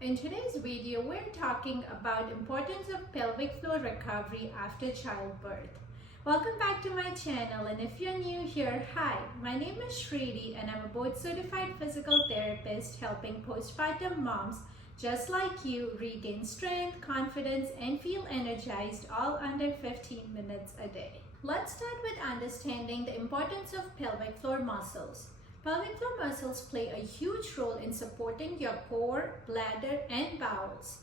In today's video, we're talking about importance of pelvic floor recovery after childbirth. Welcome back to my channel, and if you're new here, hi, my name is Shridi and I'm a board certified physical therapist helping postpartum moms just like you regain strength, confidence, and feel energized all under 15 minutes a day. Let's start with understanding the importance of pelvic floor muscles. Pelvic floor muscles play a huge role in supporting your core, bladder, and bowels.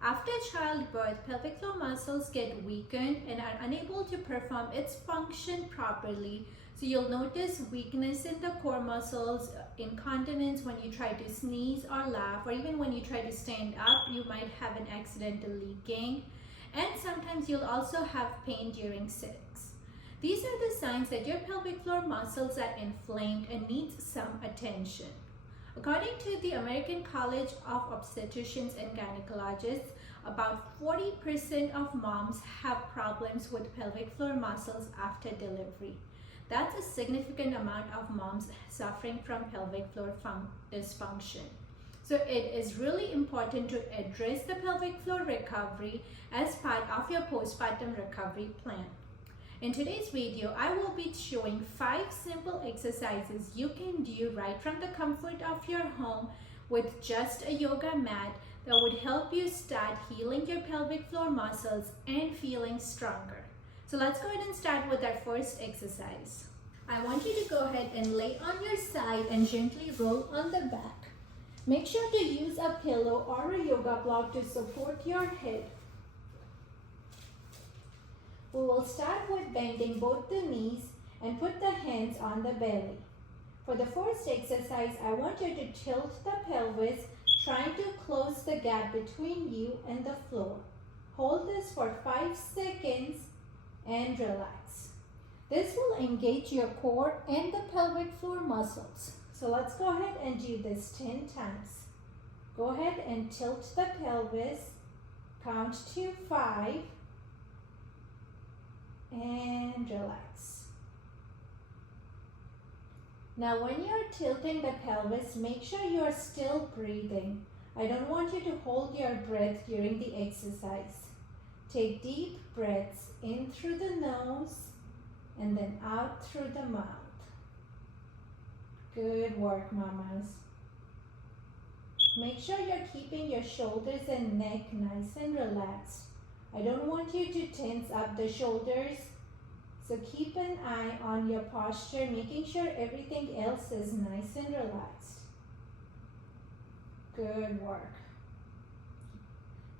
After childbirth, pelvic floor muscles get weakened and are unable to perform its function properly. So you'll notice weakness in the core muscles, incontinence when you try to sneeze or laugh, or even when you try to stand up, you might have an accidental leaking. And sometimes you'll also have pain during sex. These are the signs that your pelvic floor muscles are inflamed and needs some attention. According to the American College of Obstetricians and Gynecologists, about 40% of moms have problems with pelvic floor muscles after delivery. That's a significant amount of moms suffering from pelvic floor dysfunction. So it is really important to address the pelvic floor recovery as part of your postpartum recovery plan. In today's video, I will be showing 5 simple exercises you can do right from the comfort of your home with just a yoga mat that would help you start healing your pelvic floor muscles and feeling stronger. So let's go ahead and start with our first exercise. I want you to go ahead and lay on your side and gently roll on the back. Make sure to use a pillow or a yoga block to support your head. We will start with bending both the knees and put the hands on the belly. For the first exercise, I want you to tilt the pelvis, trying to close the gap between you and the floor. Hold this for 5 seconds and relax. This will engage your core and the pelvic floor muscles. So let's go ahead and do this 10 times. Go ahead and tilt the pelvis, count to 5, and relax. Now when you're tilting the pelvis, make sure you are still breathing. I don't want you to hold your breath during the exercise. Take deep breaths in through the nose and then out through the mouth. Good work, mamas. Make sure you're keeping your shoulders and neck nice and relaxed. I don't want you to tense up the shoulders, so keep an eye on your posture, making sure everything else is nice and relaxed. Good work.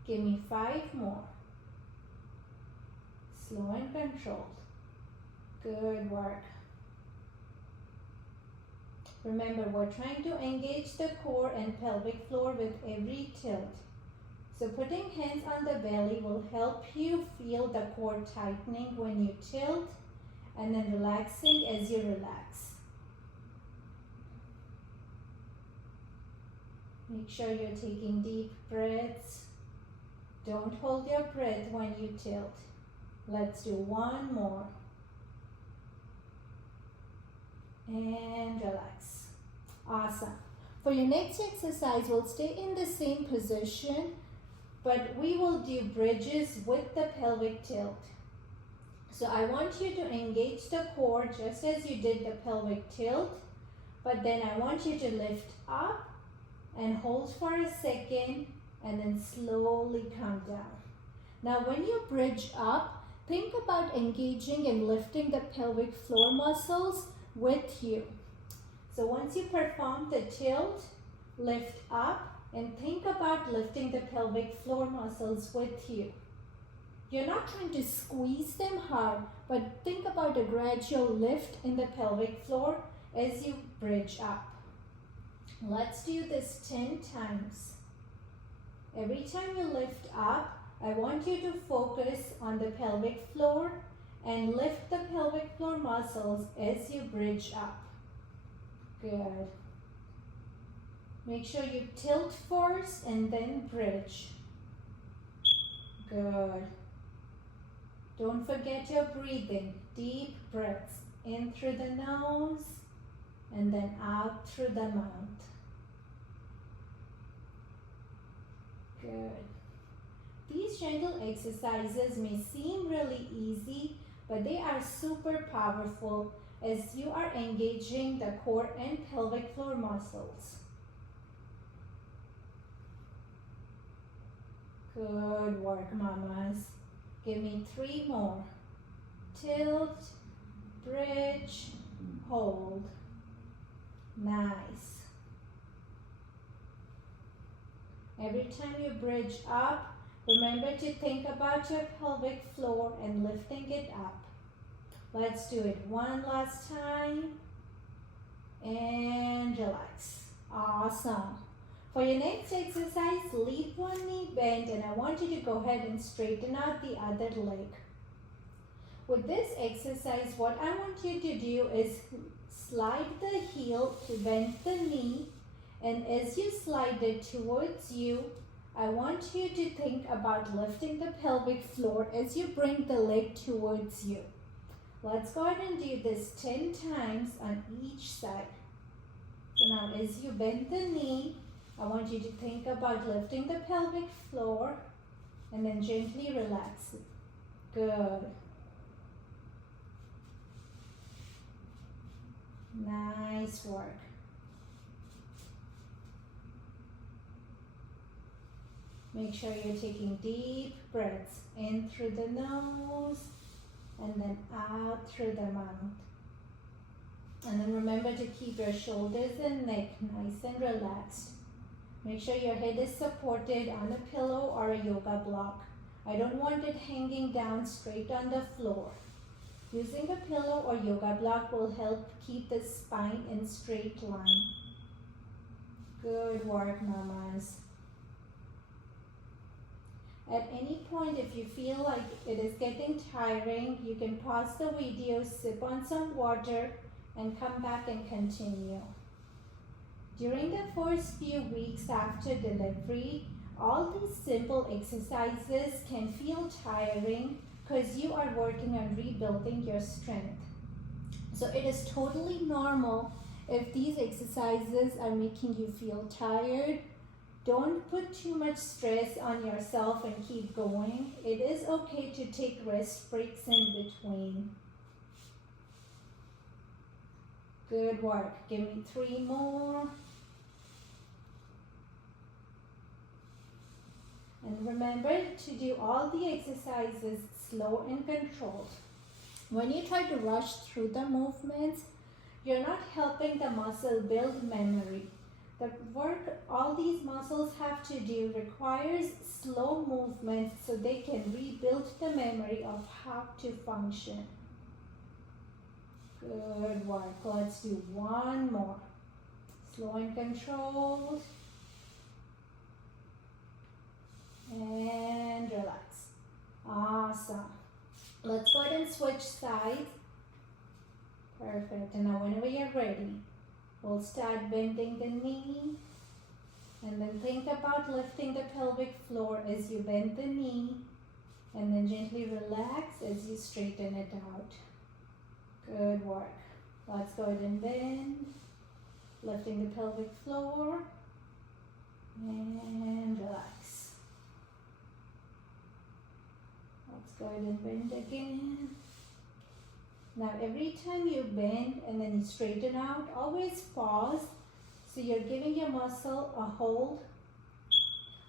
Give me 5 more. Slow and controlled. Good work. Remember, we're trying to engage the core and pelvic floor with every tilt. So putting hands on the belly will help you feel the core tightening when you tilt and then relaxing as you relax. Make sure you're taking deep breaths. Don't hold your breath when you tilt. Let's do 1 more. And relax. Awesome. For your next exercise, we'll stay in the same position, but we will do bridges with the pelvic tilt. So I want you to engage the core just as you did the pelvic tilt, but then I want you to lift up and hold for a second and then slowly come down. Now when you bridge up, think about engaging and lifting the pelvic floor muscles with you. So once you perform the tilt, lift up, and think about lifting the pelvic floor muscles with you. You're not trying to squeeze them hard, but think about a gradual lift in the pelvic floor as you bridge up. Let's do this 10 times. Every time you lift up, I want you to focus on the pelvic floor and lift the pelvic floor muscles as you bridge up. Good. Make sure you tilt first and then bridge. Good. Don't forget your breathing. Deep breaths in through the nose and then out through the mouth. Good. These gentle exercises may seem really easy, but they are super powerful as you are engaging the core and pelvic floor muscles. Good work, mamas. Give me 3 more. Tilt, bridge, hold. Nice. Every time you bridge up, remember to think about your pelvic floor and lifting it up. Let's do it one last time. And relax. Awesome. For your next exercise, leave one knee bent and I want you to go ahead and straighten out the other leg. With this exercise, what I want you to do is slide the heel to bend the knee, and as you slide it towards you, I want you to think about lifting the pelvic floor as you bring the leg towards you. Let's go ahead and do this 10 times on each side. So now as you bend the knee, I want you to think about lifting the pelvic floor and then gently relax it. Good. Nice work. Make sure you're taking deep breaths in through the nose and then out through the mouth. And then remember to keep your shoulders and neck nice and relaxed. Make sure your head is supported on a pillow or a yoga block. I don't want it hanging down straight on the floor. Using a pillow or yoga block will help keep the spine in straight line. Good work, mamas. At any point, if you feel like it is getting tiring, you can pause the video, sip on some water, and come back and continue. During the first few weeks after delivery, all these simple exercises can feel tiring because you are working on rebuilding your strength. So it is totally normal if these exercises are making you feel tired. Don't put too much stress on yourself and keep going. It is okay to take rest breaks in between. Good work. Give me 3 more. And remember to do all the exercises slow and controlled. When you try to rush through the movements, you're not helping the muscle build memory. The work all these muscles have to do requires slow movements so they can rebuild the memory of how to function. Good work. Let's do 1 more. Slow and controlled. And relax. Awesome. Let's go ahead and switch sides. Perfect. And now whenever you're ready, we'll start bending the knee. And then think about lifting the pelvic floor as you bend the knee. And then gently relax as you straighten it out. Good work. Let's go ahead and bend. Lifting the pelvic floor. And relax. Let's go ahead and bend again. Now every time you bend and then you straighten out, always pause. So you're giving your muscle a hold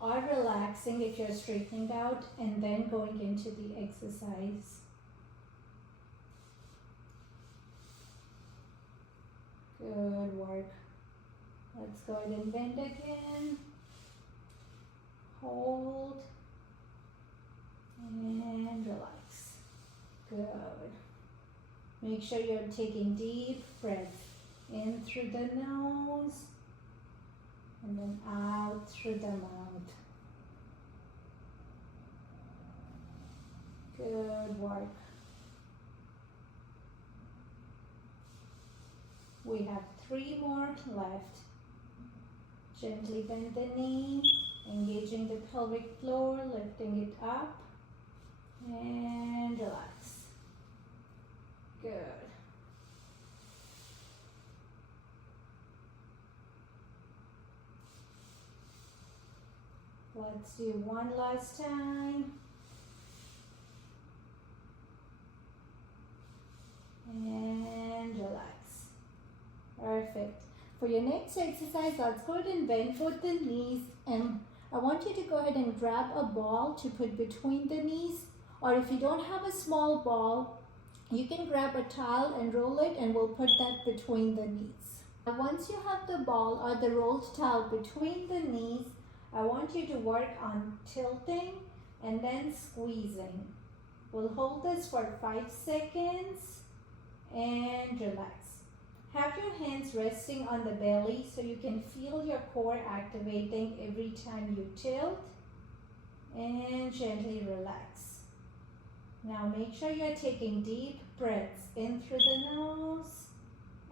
or relaxing if you're straightening out and then going into the exercise. Good work. Let's go ahead and bend again. Hold. And relax. Good. Make sure you're taking deep breaths in through the nose and then out through the mouth. Good work. We have 3 more left. Gently bend the knee, engaging the pelvic floor, lifting it up, and relax. Good. Let's do one last time. And relax. Perfect. For your next exercise, let's go ahead and bend both the knees, and I want you to go ahead and grab a ball to put between the knees, or if you don't have a small ball, you can grab a towel and roll it, and we'll put that between the knees. Now, once you have the ball or the rolled towel between the knees, I want you to work on tilting and then squeezing. We'll hold this for 5 seconds and relax. Have your hands resting on the belly so you can feel your core activating every time you tilt, and gently relax. Now make sure you're taking deep breaths in through the nose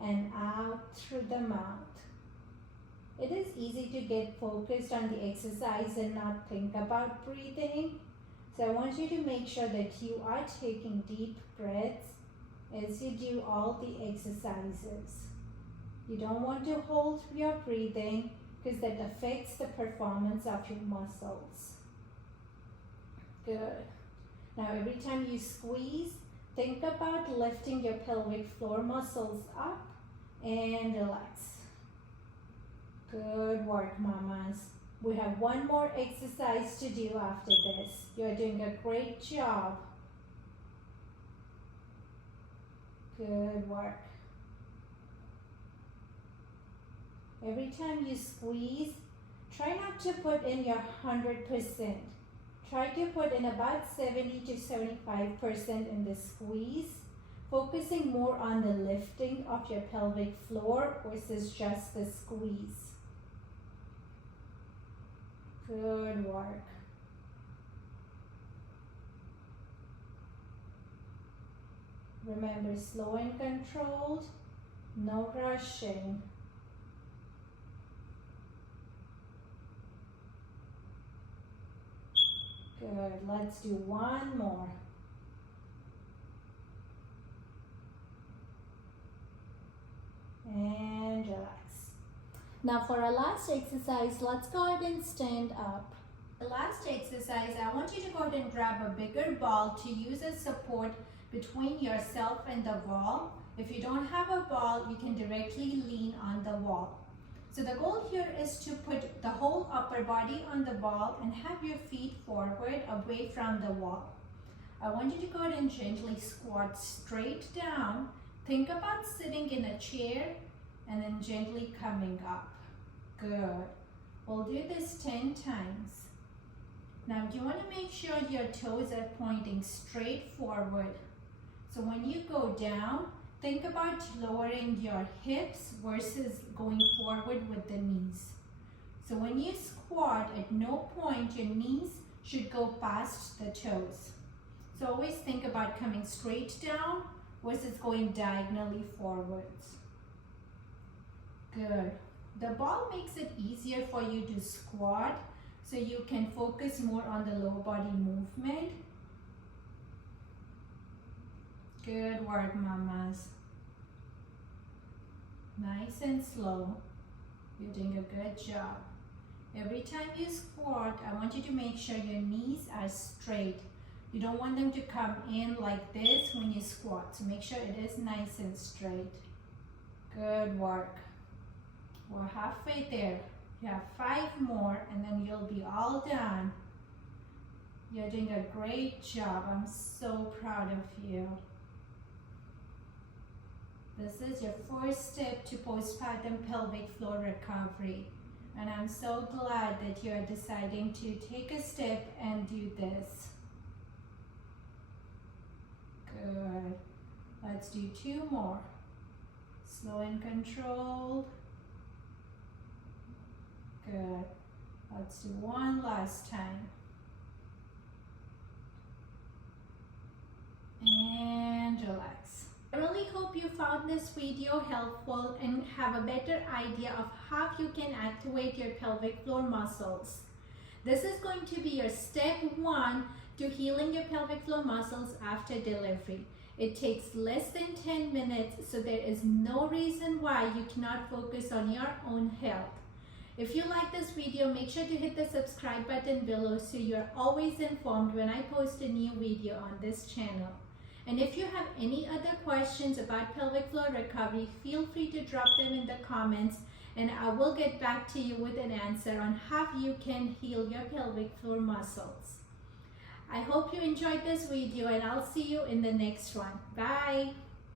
and out through the mouth. It is easy to get focused on the exercise and not think about breathing. So I want you to make sure that you are taking deep breaths as you do all the exercises. You don't want to hold your breathing because that affects the performance of your muscles. Good. Now every time you squeeze, think about lifting your pelvic floor muscles up and relax. Good work, mamas. We have one more exercise to do after this. You're doing a great job. Good work. Every time you squeeze, try not to put in your 100%. Try to put in about 70 to 75% in the squeeze, focusing more on the lifting of your pelvic floor versus just the squeeze. Good work. Remember, slow and controlled, no rushing. Good, let's do one more. And relax. Now for our last exercise, let's go ahead and stand up. The last exercise, I want you to go ahead and grab a bigger ball to use as support between yourself and the wall. If you don't have a ball, you can directly lean on the wall. So the goal here is to put the whole upper body on the ball and have your feet forward away from the wall. I want you to go ahead and gently squat straight down. Think about sitting in a chair and then gently coming up. Good. We'll do this 10 times. Now you want to make sure your toes are pointing straight forward. So when you go down, think about lowering your hips versus going forward with the knees. So when you squat, at no point your knees should go past the toes. So always think about coming straight down versus going diagonally forwards. Good. The ball makes it easier for you to squat so you can focus more on the lower body movement. Good work, mamas. Nice and slow. You're doing a good job. Every time you squat, I want you to make sure your knees are straight. You don't want them to come in like this when you squat. So make sure it is nice and straight. Good work. We're halfway there. You have 5 more and then you'll be all done. You're doing a great job. I'm so proud of you. This is your first step to postpartum pelvic floor recovery. And I'm so glad that you're deciding to take a step and do this. Good. Let's do 2 more. Slow and controlled. Good. Let's do one last time. And relax. I really hope you found this video helpful and have a better idea of how you can activate your pelvic floor muscles. This is going to be your step 1 to healing your pelvic floor muscles after delivery. It takes less than 10 minutes, so there is no reason why you cannot focus on your own health. If you like this video, make sure to hit the subscribe button below so you're always informed when I post a new video on this channel. And if you have any other questions about pelvic floor recovery, feel free to drop them in the comments and I will get back to you with an answer on how you can heal your pelvic floor muscles. I hope you enjoyed this video and I'll see you in the next one. Bye!